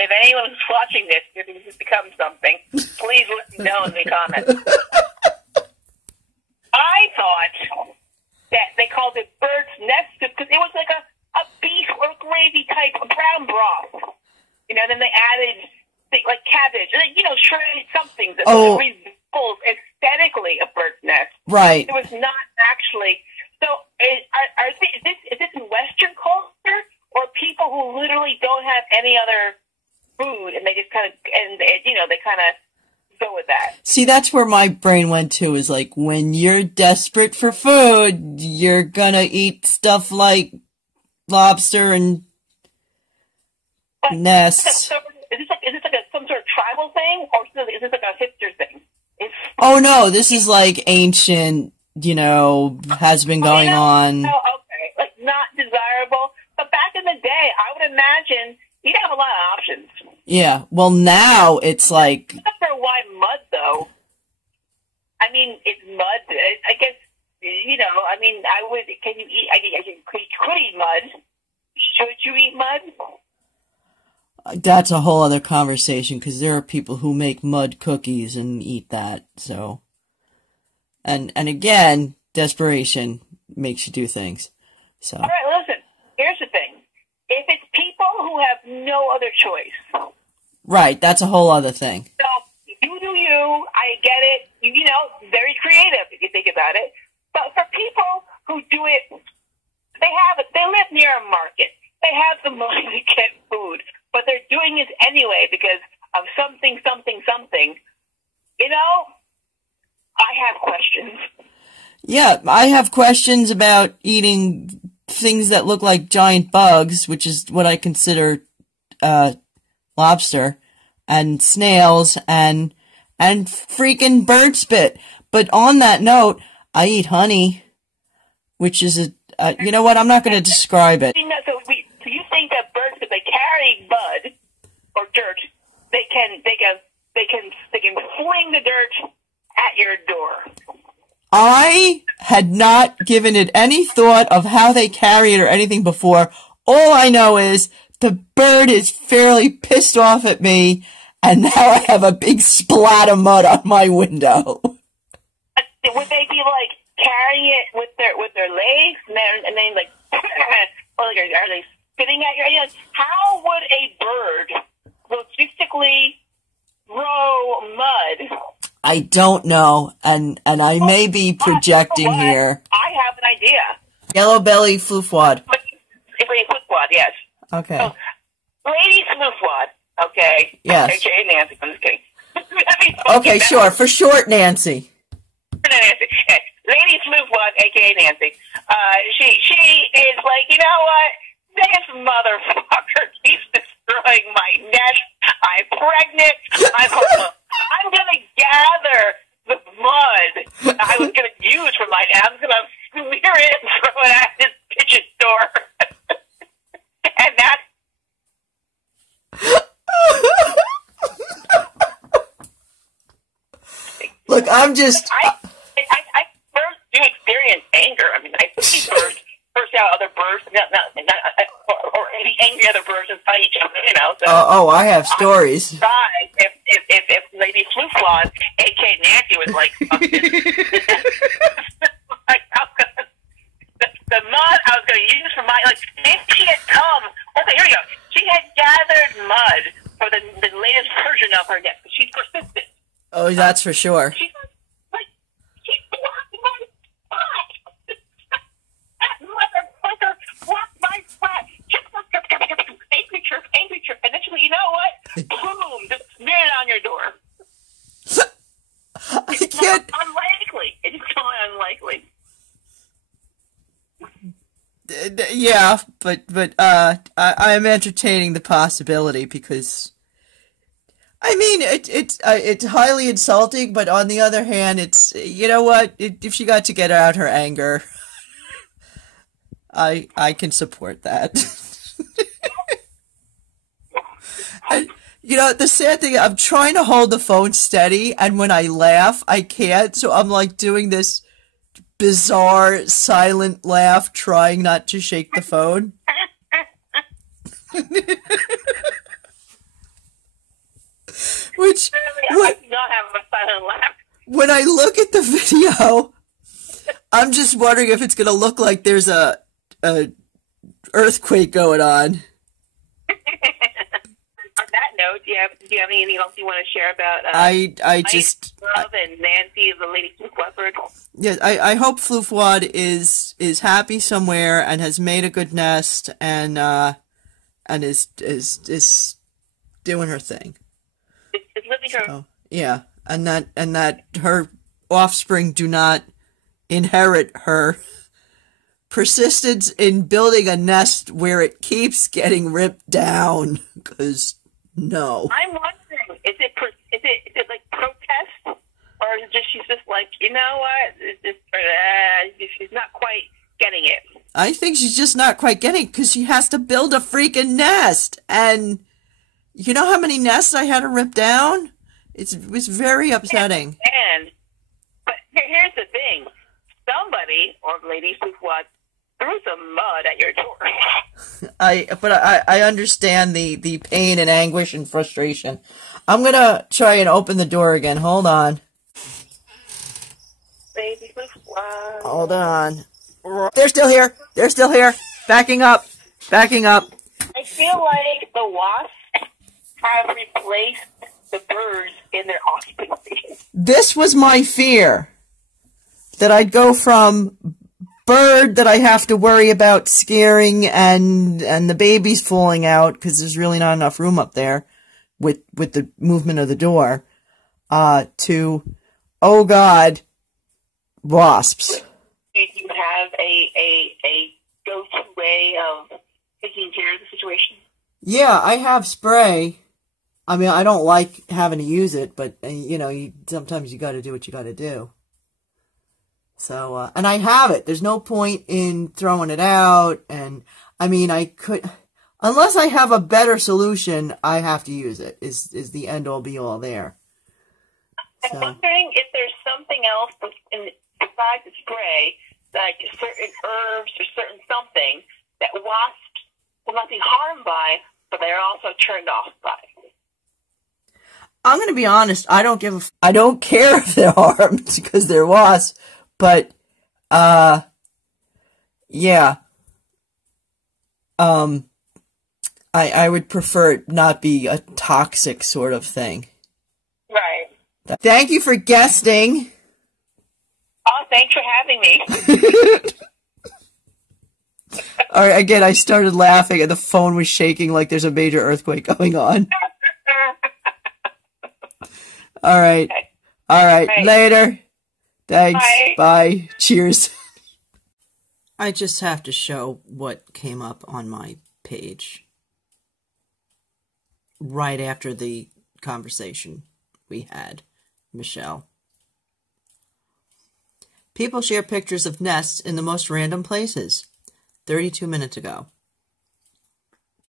And if anyone's watching this, if this has become something, please let me know in the comments. I thought that they called it bird's nest soup because it was like a beef or gravy type of brown broth. You know, then they added things like cabbage, and shredded something that resembles aesthetically a bird's nest. Right. It was not actually. So, is this in Western culture, or people who literally don't have any other food, and they just kind of go with that? See, that's where my brain went to, is like, when you're desperate for food, you're gonna eat stuff like lobster and nests. So, is this like some sort of tribal thing, or is this like a hipster thing? Oh no, this is like ancient, has been going on. Oh, okay. Like, not desirable. But back in the day, I would imagine you'd have a lot of options. Yeah, well now it's like... I'm not sure why mud, though. I mean, it's mud. I guess, I would... Can you eat... you could eat mud. Should you eat mud? That's a whole other conversation, because there are people who make mud cookies and eat that, so... And again, desperation makes you do things. So. All right, listen. Here's the thing. If it's people who have no other choice. Right, that's a whole other thing. So, you do you. I get it. Very creative if you think about it. But for people who do it, they live near a market. They have the money to get food. But they're doing it anyway because of something. I have questions. Yeah, I have questions about eating things that look like giant bugs, which is what I consider lobster, and snails, and freaking bird spit. But on that note, I eat honey, which is you know what? I'm not going to describe it. So you think that birds, if they carry mud or dirt, they can fling the dirt at your door? I had not given it any thought of how they carry it or anything before. All I know is the bird is fairly pissed off at me, and now I have a big splat of mud on my window. Would they be like carrying it with their legs, and then like, or like, are they spitting at your? How would a bird logistically throw mud? I don't know, and I may be projecting here. I have an idea. Yellow belly floofwad. Floofwad, yes. Okay. So, lady floofwad, okay. Yes. Okay, Nancy, I'm just kidding. Okay, sure. For short, Nancy. Nancy. Lady floofwad, aka Nancy. She is like, you know what? This motherfucker keeps destroying my nest. I'm pregnant. I'm going to gather the mud I was going to use for my nest. I'm going to smear it and throw it at his kitchen door. And that's... Look, I'm just... I first do experience anger. I mean, I see birds curse out other birds, or any angry other birds and fight each other, So I have stories. If Lady Floofwad, a.k.a. Nancy, was like, the mud I was going to use for maybe she had come, okay, here we go. She had gathered mud for the latest version of her nest, but she's persistent. Oh, that's for sure. She's blocked my spot. That motherfucker blocked my spot. Angry trip. And then she's like, you know what? Boom, just smear it on your door. I can't. Unlikely. It's totally unlikely. Yeah, but I'm entertaining the possibility because, I mean, it's highly insulting, but on the other hand, it's, you know what, if she got to get out her anger, I can support that. And, the sad thing, I'm trying to hold the phone steady, and when I laugh, I can't, so I'm like doing this bizarre silent laugh, trying not to shake the phone. when I look at the video, I'm just wondering if it's going to look like there's a earthquake going on. On that note, do you have anything else you want to share about Love and Nancy, the lady floof leopard? Yeah, I hope Floofwad is happy somewhere and has made a good nest and is doing her thing. It's living her. So, yeah, and that her offspring do not inherit her persistence in building a nest where it keeps getting ripped down. Because no, I'm wondering, is it like protest, or is it just she's just like, you know what? It's just she's not quite getting it. I think she's just not quite getting it because she has to build a freaking nest, and you know how many nests I had to rip down? It was very upsetting. But here's the thing: somebody or Lady Floofwad threw some mud at your door. I understand the pain and anguish and frustration. I'm gonna try and open the door again. Hold on. Baby Floofwad. Hold on. They're still here. They're still here. Backing up. Backing up. I feel like the wasps have replaced the birds in their occupancy. This was my fear. That I'd go from bird that I have to worry about scaring and the babies falling out because there's really not enough room up there with the movement of the door, to, oh God, wasps. Do you have a go-to way of taking care of the situation? Yeah, I have spray. I mean, I don't like having to use it, but, you know, sometimes you got to do what you got to do. So, and I have it. There's no point in throwing it out. And, I mean, I could, unless I have a better solution, I have to use it, is the end-all be-all there. I'm wondering if there's something else besides the spray, like certain herbs or certain something, that wasps will not be harmed by, but they're also turned off by. I'm going to be honest. I don't care if they're harmed because they're wasps. But, yeah. I would prefer it not be a toxic sort of thing. Right. Thank you for guesting. Oh, thanks for having me. All right, again, I started laughing and the phone was shaking like there's a major earthquake going on. All right. Okay. All right. Right. Later. Thanks. Bye. Bye. Cheers. I just have to show what came up on my page right after the conversation we had, Michelle. People share pictures of nests in the most random places. 32 minutes ago.